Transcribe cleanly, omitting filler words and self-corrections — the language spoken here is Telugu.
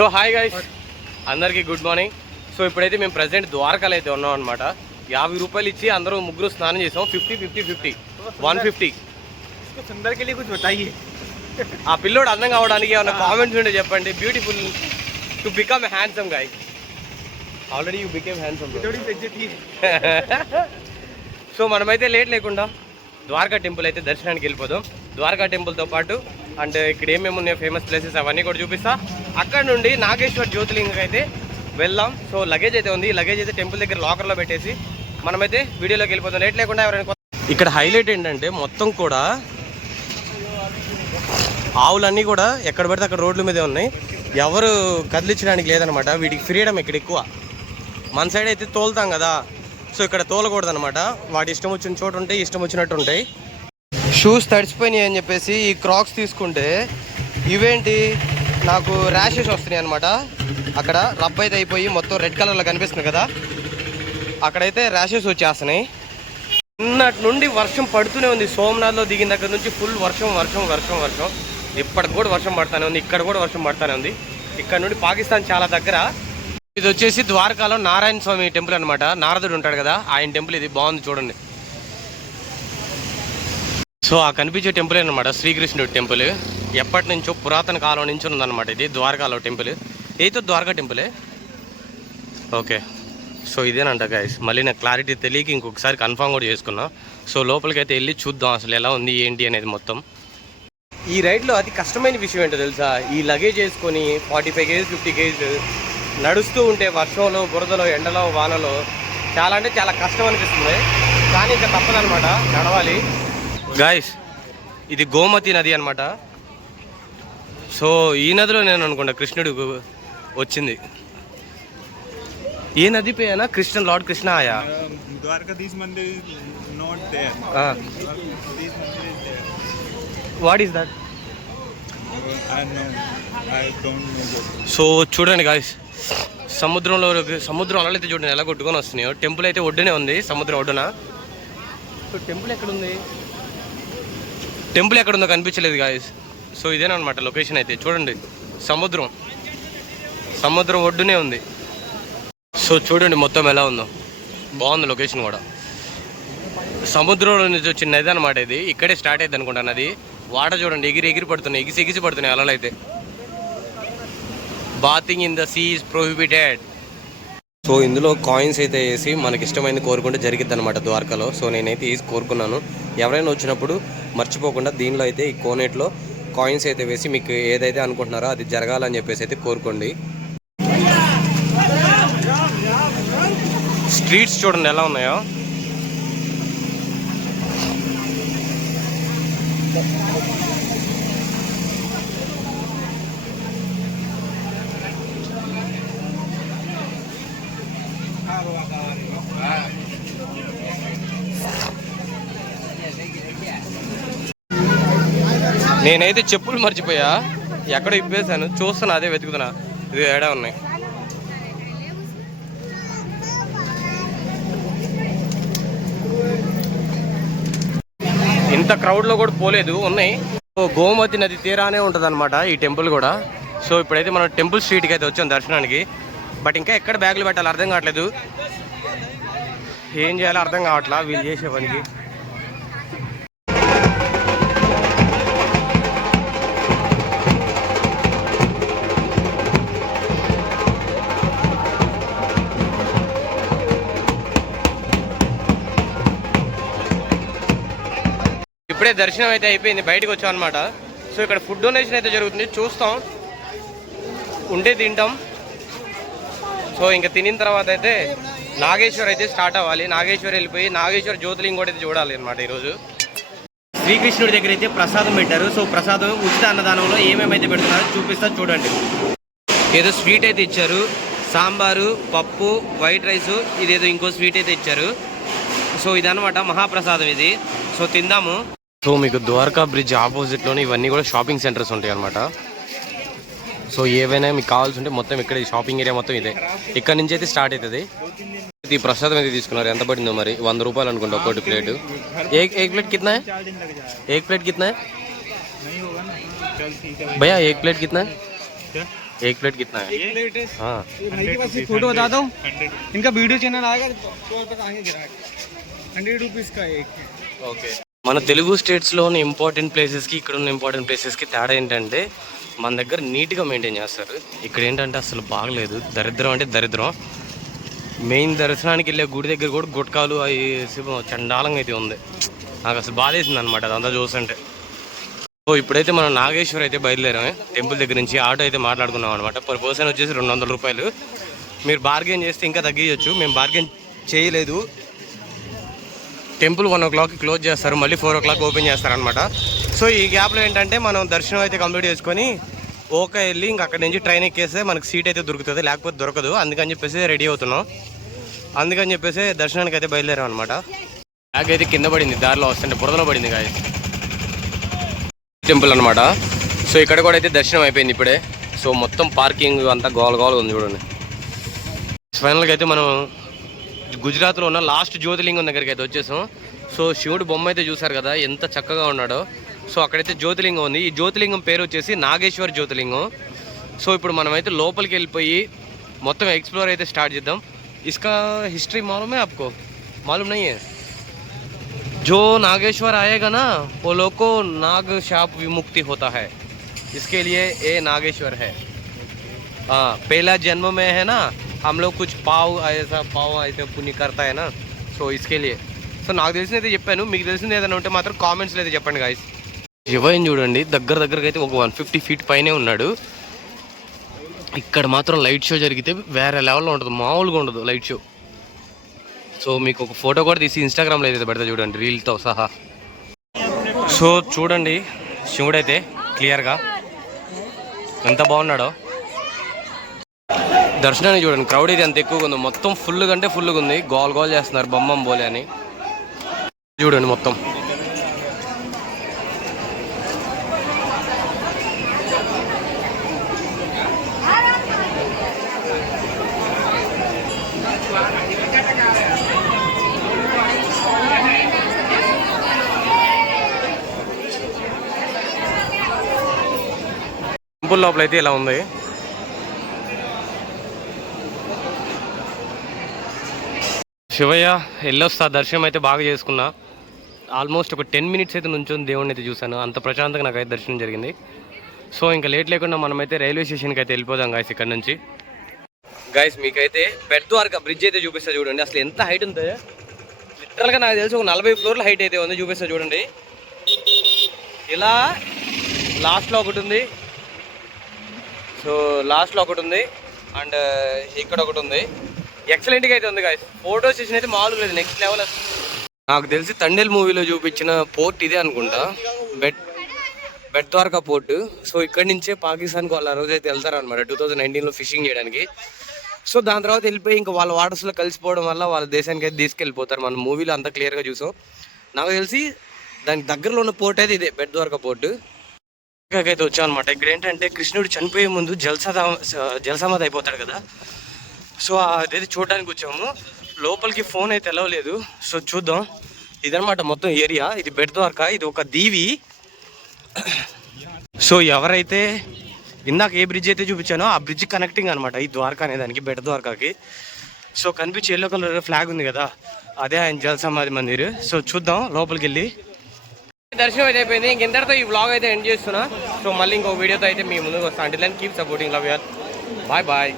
సో హాయ్ గైస్, అందరికీ గుడ్ మార్నింగ్. సో ఇప్పుడైతే మేము ప్రజెంట్ ద్వారకాలో అయితే ఉన్నాం అనమాట. 50 రూపాయలు ఇచ్చి అందరూ ముగ్గురు స్నానం చేసాం. 50 150. ఆ పిల్లోడు అందం కావడానికి ఏమన్నా కామెంట్స్ ఉంటే చెప్పండి. Beautiful to become handsome guy. Already you became handsome. So మనమైతే లేట్ లేకుండా ద్వారకా టెంపుల్ అయితే దర్శనానికి వెళ్ళిపోదాం. ద్వారకా టెంపుల్తో పాటు అండ్ ఇక్కడ ఏమేమి ఉన్నాయో ఫేమస్ ప్లేసెస్ అవన్నీ కూడా చూపిస్తా. అక్కడ నుండి నాగేశ్వర్ జ్యోతిలింగకి అయితే వెళ్దాం. సో లగేజ్ అయితే ఉంది. లగేజ్ అయితే టెంపుల్ దగ్గర లాకర్లో పెట్టేసి మనమైతే వీడియోలోకి వెళ్ళిపోతాం లేట్ లేకుండా. ఎవరైనా ఇక్కడ హైలైట్ ఏంటంటే మొత్తం కూడా ఆవులన్నీ కూడా ఎక్కడ పడితే అక్కడ రోడ్ల మీదే ఉన్నాయి. ఎవరు కదిలించడానికి లేదనమాట. వీటికి ఫ్రీడమ్ ఇక్కడ ఎక్కువ. మన సైడ్ అయితే తోలుతాం కదా, సో ఇక్కడ తోలకూడదు అనమాట. వాటి ఇష్టం వచ్చిన చోటు ఉంటాయి, ఇష్టం వచ్చినట్టు ఉంటాయి. షూస్ తడిచిపోయినాయి అని చెప్పేసి ఈ క్రాక్స్ తీసుకుంటే ఇవేంటి నాకు ర్యాషెస్ వస్తున్నాయి అనమాట. అక్కడ రబ్ అయితే అయిపోయి మొత్తం రెడ్ కలర్లో కనిపిస్తుంది కదా, అక్కడైతే ర్యాషెస్ వచ్చేస్తున్నాయి. నిన్నటి నుండి వర్షం పడుతూనే ఉంది. సోమనాథ్లో దిగిన దగ్గర నుంచి ఫుల్ వర్షం వర్షం వర్షం వర్షం. ఇప్పటికి కూడా వర్షం పడుతూనే ఉంది. ఇక్కడ కూడా వర్షం పడుతూనే ఉంది. ఇక్కడ నుండి పాకిస్తాన్ చాలా దగ్గర. ఇది వచ్చేసి ద్వారకాలో నారాయణ స్వామి టెంపుల్ అనమాట. నారదుడు ఉంటాడు కదా, ఆయన టెంపుల్. ఇది బాగుంది చూడండి. సో ఆ కనిపించే టెంపుల్ అనమాట శ్రీకృష్ణుడి టెంపుల్. ఎప్పటి నుంచో పురాతన కాలం నుంచి ఉందన్నమాట ఇది ద్వారకాలో టెంపుల్. ఏదో ద్వారకా టెంపులే. ఓకే, సో ఇదేనంట గైస్. మళ్ళీ నాకు క్లారిటీ తెలియక ఇంకొకసారి కన్ఫర్మ్ కూడా చేసుకున్నా. సో లోపలికి అయితే వెళ్ళి చూద్దాం అసలు ఎలా ఉంది ఏంటి అనేది మొత్తం. ఈ రైడ్లో అతి కష్టమైన విషయం ఏంటో తెలుసా? ఈ లగేజ్ వేసుకొని 45 kg 50 kg నడుస్తూ ఉంటే వర్షంలో, బురదలో, ఎండలో, వానలో చాలా అంటే చాలా కష్టం అనిపిస్తుంది. కానీ ఇంకా తప్పదనమాట, నడవాలి. గాయస్ ఇది గోమతి నది అనమాట. సో ఈ నదిలో నేను అనుకుంటా కృష్ణుడు వచ్చింది. ఏ నది పేనా? కృష్ణ, లార్డ్ కృష్ణ ఆయా. What is that? సో చూడండి గాయస్, సముద్రం అలలు అయితే చూడండి ఎలా కొట్టుకొని వస్తున్నాయో. టెంపుల్ అయితే ఒడ్డునే ఉంది, సముద్రం ఒడ్డున. సో టెంపుల్ ఎక్కడుంది? టెంపుల్ ఎక్కడుందో కనిపించలేదు గాయస్. సో ఇదేనమాట లొకేషన్ అయితే. చూడండి సముద్రం ఒడ్డునే ఉంది. సో చూడండి మొత్తం ఎలా ఉందో. బాగుంది లొకేషన్ కూడా. సముద్రంలో నుంచి వచ్చిన నది అనమాట ఇది. ఇక్కడే స్టార్ట్ అయింది అనుకుంటా నది. వాటర్ చూడండి ఎగిరి పడుతున్నాయి, ఎగిసి పడుతున్నాయి అలలు అయితే. Bathing in the sea is prohibited. So ఇందులో కాయిన్స్ అయితే వేసి మనకి ఇష్టమైంది కోరుకుంటే జరిగిద్ది అనమాట ద్వారకాలో. సో నేనైతే వేసి కోరుకున్నాను. ఎవరైనా వచ్చినప్పుడు మర్చిపోకుండా దీనిలో అయితే ఈ కోనేట్లో కాయిన్స్ అయితే వేసి మీకు ఏదైతే అనుకుంటున్నారో అది జరగాలని చెప్పేసి అయితే కోరుకోండి. స్ట్రీట్స్ చూడండి ఎలా ఉన్నాయో. నేనైతే చెప్పులు మర్చిపోయా, ఎక్కడ ఇప్పేసాను. చూస్తున్నా, అదే వెతుకుతున్నా. ఇది ఏడా ఉన్నాయి. ఇంత క్రౌడ్లో కూడా పోలేదు, ఉన్నాయి. సో గోమతి నది తీరానే ఉంటుంది అనమాట ఈ టెంపుల్ కూడా. సో ఇప్పుడైతే మనం టెంపుల్ స్ట్రీట్కి అయితే వచ్చాం దర్శనానికి. బట్ ఇంకా ఎక్కడ బ్యాగులు పెట్టాలి అర్థం కావట్లేదు. ఏం చేయాలో అర్థం కావట్లా వీళ్ళు చేసే పనికి. ఇప్పుడే దర్శనం అయితే అయిపోయింది, బయటకు వచ్చాం అనమాట. సో ఇక్కడ ఫుడ్ డొనేషన్ అయితే జరుగుతుంది, చూస్తాం. ఉంటే తింటాం. సో ఇంకా తినిన తర్వాత అయితే నాగేశ్వర్ అయితే స్టార్ట్ అవ్వాలి. నాగేశ్వర్ వెళ్ళిపోయి నాగేశ్వర్ జ్యోతిలింగం కూడా అయితే చూడాలి అనమాట. ఈరోజు శ్రీకృష్ణుడి దగ్గర అయితే ప్రసాదం పెట్టారు. సో ప్రసాదం ఉచిత అన్నదానంలో ఏమేమైతే పెడుతున్నారో చూపిస్తా చూడండి. ఏదో స్వీట్ అయితే ఇచ్చారు, సాంబారు, పప్పు, వైట్ రైస్, ఇదేదో ఇంకో స్వీట్ అయితే ఇచ్చారు. సో ఇదనమాట మహాప్రసాదం ఇది. సో తిందాము. సో మీకు ద్వారకా బ్రిడ్జ్ ఆపోజిట్లోనే ఇవన్నీ కూడా షాపింగ్ సెంటర్స్ ఉంటాయి అనమాట. సో ఏవైనా మీకు కావాల్సి ఉంటే మొత్తం ఇక్కడ షాపింగ్ ఏరియా మొత్తం ఇదే. ఇక్కడ నుంచి అయితే స్టార్ట్ అవుతుంది. ఈ ప్రసాదం అయితే తీసుకున్నారు. ఎంత పడిందో మరి? 100 రూపాయలు అనుకుంటా ఒక్కటి ప్లేట్. एक प्लेट कितना है? एक प्लेट कितना है भैया? एक प्लेट कितना है? एक प्लेट कितना है? एक प्लेट है। हाँ ये भाई के पास फोटो बताता हूँ, इनका वीडियो चैनल आएगा तो तक आगे गिरा 100 रुपीज़ का एक है। ఓకే. మన తెలుగు స్టేట్స్లోని ఇంపార్టెంట్ ప్లేసెస్కి ఇక్కడ ఉన్న ఇంపార్టెంట్ ప్లేసెస్కి తేడా ఏంటంటే మన దగ్గర నీట్గా మెయింటైన్ చేస్తారు. ఇక్కడ ఏంటంటే అసలు బాగలేదు, దరిద్రం అంటే దరిద్రం. మెయిన్ దర్శనానికి వెళ్ళే గుడి దగ్గర కూడా గుట్కాలు అవి చండాలంగా అయితే ఉంది. నాకు అసలు బాధేసింది అనమాట అదంతా చూస్తుంటే. సో ఇప్పుడైతే మనం నాగేశ్వర్ అయితే బయలుదేరామే. టెంపుల్ దగ్గర నుంచి ఆటో అయితే మాట్లాడుకున్నాం అనమాట. పర్ పర్సన్ వచ్చేసి 200 రూపాయలు. మీరు బార్గెన్ చేస్తే ఇంకా తగ్గించవచ్చు, మేము బార్గెన్ చేయలేదు. టెంపుల్ 1 o'clock క్లోజ్ చేస్తారు, మళ్ళీ 4 o'clock ఓపెన్ చేస్తారనమాట. సో ఈ గ్యాప్లో ఏంటంటే మనం దర్శనం అయితే కంప్లీట్ చేసుకొని ఓకే వెళ్ళి ఇంక అక్కడి నుంచి ట్రైన్ ఎక్కేస్తే మనకు సీట్ అయితే దొరుకుతుంది, లేకపోతే దొరకదు. అందుకని చెప్పేసి రెడీ అవుతున్నాం. అందుకని చెప్పేసి దర్శనానికి అయితే బయలుదేరాం అనమాట. బ్యాగ్ అయితే కింద పడింది, దారిలో వస్తుంటే బురదలో పడింది గాయస్. టెంపుల్ అనమాట. సో ఇక్కడ కూడా అయితే దర్శనం అయిపోయింది ఇప్పుడే. సో మొత్తం పార్కింగ్ అంతా గోల ఉంది చూడండి. ఫైనల్గా అయితే మనం గుజరాత్లో ఉన్న లాస్ట్ జ్యోతిలింగం దగ్గరికి అయితే వచ్చేసాం. సో శివుడు బొమ్మ అయితే చూసారు కదా ఎంత చక్కగా ఉన్నాడో. సో అక్కడైతే జ్యోతిలింగం ఉంది. ఈ జ్యోతిలింగం పేరు వచ్చేసి నాగేశ్వర్ జ్యోతిలింగం. సో ఇప్పుడు మనమైతే లోపలికి వెళ్ళిపోయి మొత్తం ఎక్స్ప్లోర్ అయితే స్టార్ట్ చేద్దాం. इसका हिस्ट्री मालूम है आपको? मालूम नहीं है? जो नागेश्वर आएगा ना वो लोग को नाग शाप विमुक्ति होता है, इसके लिए ये नागेश्वर है. हाँ, पहला जन्म में है ना हम लोग कुछ पाव ऐसे पुण्य करता है ना, సో इसके लिए. సో నాకు తెలిసింది అయితే చెప్పాను, మీకు తెలిసింది ఏదైనా ఉంటే మాత్రం కామెంట్స్లో అయితే చెప్పండి గాయస్. శివయ్యని చూడండి, దగ్గరకి అయితే ఒక 150 feet పైనే ఉన్నాడు. ఇక్కడ మాత్రం లైట్ షో జరిగితే వేరే లెవెల్లో ఉంటుంది, మామూలుగా ఉండదు లైట్ షో. సో మీకు ఒక ఫోటో కూడా తీసి ఇన్స్టాగ్రామ్లో అయితే పెడతా చూడండి, రీల్తో సహా. సో చూడండి శివుడైతే క్లియర్గా ఎంత బాగున్నాడో. దర్శనాన్ని చూడండి, క్రౌడ్ అయితే అంత ఎక్కువగా ఉంది. మొత్తం ఫుల్ కంటే ఫుల్గా ఉంది. గోల్ చేస్తున్నారు బొమ్మం బోలే అని. చూడండి మొత్తం. టెంపుల్ లోపల అయితే ఇలా ఉంది. శివయ్య వెళ్ళొస్తా, దర్శనం అయితే బాగా చేసుకున్నా. ఆల్మోస్ట్ ఒక 10 minutes అయితే నుంచొని దేవుడిని అయితే చూశాను. అంత ప్రశాంతంగా నాకైతే దర్శనం జరిగింది. సో ఇంకా లేట్ లేకుండా మనమైతే రైల్వే స్టేషన్కి అయితే వెళ్ళిపోదాం గాయస్ ఇక్కడ నుంచి. గాయస్ మీకైతే బెట్ ద్వారకా బ్రిడ్జ్ అయితే చూపిస్తా చూడండి. అసలు ఎంత హైట్ ఉందో లిటరల్గా నాకు తెలిసి ఒక 40 floors హైట్ అయితే ఉంది. చూపిస్తా చూడండి. ఇలా లాస్ట్లో ఒకటి ఉంది, సో లాస్ట్లో ఒకటి ఉంది, అండ్ ఇక్కడ ఒకటి ఉంది. ఎక్సలెంట్గా అయితే ఉంది గాయస్. ఫోటో సెషన్ అయితే మామూలుగా లేదు, నెక్స్ట్ లెవెల్. నాకు తెలిసి తండేల్ మూవీలో చూపించిన పోర్ట్ ఇదే అనుకుంటా, బెట్ ద్వారకా పోర్టు. సో ఇక్కడి నుంచే పాకిస్తాన్కి వాళ్ళు ఆ రోజు అయితే వెళ్తారనమాట 2019లో ఫిషింగ్ చేయడానికి. సో దాని తర్వాత వెళ్ళిపోయి ఇంకా వాళ్ళ వాటర్స్లో కలిసిపోవడం వల్ల వాళ్ళ దేశానికి అయితే తీసుకెళ్ళిపోతారు. మన మూవీలో అంతా క్లియర్గా చూసాం. నాకు తెలిసి దానికి దగ్గరలో ఉన్న పోర్ట్ అయితే ఇదే బెట్ ద్వారకా పోర్టు. అయితే వచ్చాం అనమాట. ఇక్కడ ఏంటంటే కృష్ణుడు చనిపోయే ముందు జలసమాధి అయిపోతాడు కదా. సో అదైతే చూడడానికి వచ్చాము. లోపలికి ఫోన్ అయితే వెళ్ళలేదు. సో చూద్దాం. ఇదనమాట మొత్తం ఏరియా. ఇది బెట్ ద్వారకా, ఇది ఒక దీవి. సో ఎవరైతే ఇందాక ఏ బ్రిడ్జ్ అయితే చూపించానో ఆ బ్రిడ్జ్ కనెక్టింగ్ అనమాట ఈ ద్వారకా అనే దానికి, బెట్ ద్వారకాకి. సో కనిపించే ఎల్లో కలర్ ఫ్లాగ్ ఉంది కదా, అదే ఆయన జలసమాధి మందిర్. సో చూద్దాం లోపలికి వెళ్ళి. దర్శనం అయితే అయిపోయింది. ఇంకెంతటితో ఈ వ్లాగ్ అయితే ఎండ్ చేస్తున్నా. సో మళ్ళీ ఇంకో వీడియోతో అయితే మీ ముందుకు వస్తాను. అంటే keep supporting, love you all, bye bye.